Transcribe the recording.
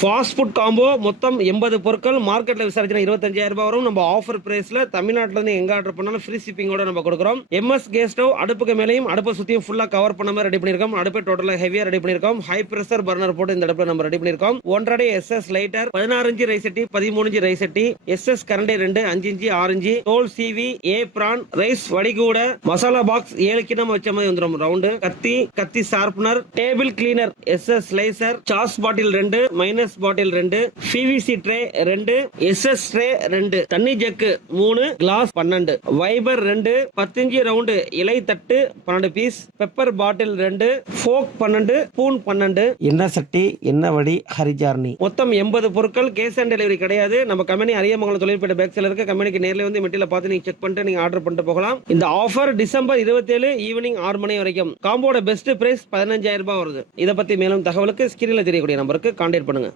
Fast food combo மொத்தம் எண்பது பொருட்கள். மார்க்கெட்டில் விசாரிச்சுனா இருபத்தஞ்சாயிரம் ரூபாய் வரும். நம்ம ஆஃபர் பிரைஸில் தமிழ்நாட்டிலேருந்து எங்கே ஆர்டர் பண்ணாலும் ஃப்ரீ ஷிப்பிங்கோட நம்ம கொடுக்குறோம். எம்எஸ் கேஸ் ஸ்டவ் அடுப்புக்கு மேலேயும் அடுப்பை சுற்றியும் ஃபுல்லாக கவர் பண்ண மாதிரி ரெடி பண்ணியிருக்கோம். அடுப்பை டோட்டலாக ஹெவியாக ரெடி பண்ணியிருக்கோம். ஹை ப்ரெஷர் பர்னர் போட்டு இந்த அடுப்பில் நம்ம ரெடி பண்ணியிருக்கோம். ஒன்றரை எஸ்எஸ் லைட்டர் பதினாறு இன்ச்சு ரைஸ் சட்டி பதிமூணு இன்ச்சு ரைஸ் சட்டி எஸ்எஸ் கரண்டை ரெண்டு அஞ்சு இன்ச்சு ஆறு இன்ச்சு தோல் சிவி ஏ பிரான் ரைஸ் வடிகூட மசாலா பாக்ஸ் ஏழு கிணம் வச்ச மாதிரி வந்துடும் ரவுண்டு கத்தி கத்தி sharpener table cleaner SS slicer sauce bottle ரெண்டு மைனஸ் பாட்டில் ரெண்டு பிவிசி ட்ரே ரெண்டு எஸ்எஸ் ட்ரே ரெண்டு தண்ணி ஜக்கு மூணு கிளாஸ் பன்னெண்டு. வைபர் ரெண்டு பத்தஞ்சு ரவுண்டு இலை தட்டு பன்னெண்டு பீஸ் பெப்பர் பாட்டில் ரெண்டு ஃபோக் பன்னெண்டு ஸ்பூன் பன்னெண்டு. என்ன சட்டி என்ன வடி ஹரிஜார்னி மொத்தம் எண்பது பொருட்கள் கேஸ் ஆன் டெலிவரி கிடையாது. நம்ம கம்பெனி அரியமங்கலம் தொழில்பேட்டை பேக் இருக்க கம்பெனிக்கு நேரில் வந்து மெட்டீரியல் பார்த்து நீங்க செக் பண்ணிட்டு நீங்க ஆர்டர் பண்ணிட்டு போகலாம். இந்த ஆஃபர் டிசம்பர் இருபத்தேழு ஈவினிங் ஆறு மணி வரைக்கும். காம்போட பெஸ்ட் பிரைஸ் பதினஞ்சாயிரம் ரூபாய் வருது. இதை பத்தி மேலும் தகவலுக்கு ஸ்கிரீன்ல தெரியக்கூடிய நம்பருக்கு கான்டாக்ட் பண்ணுங்க.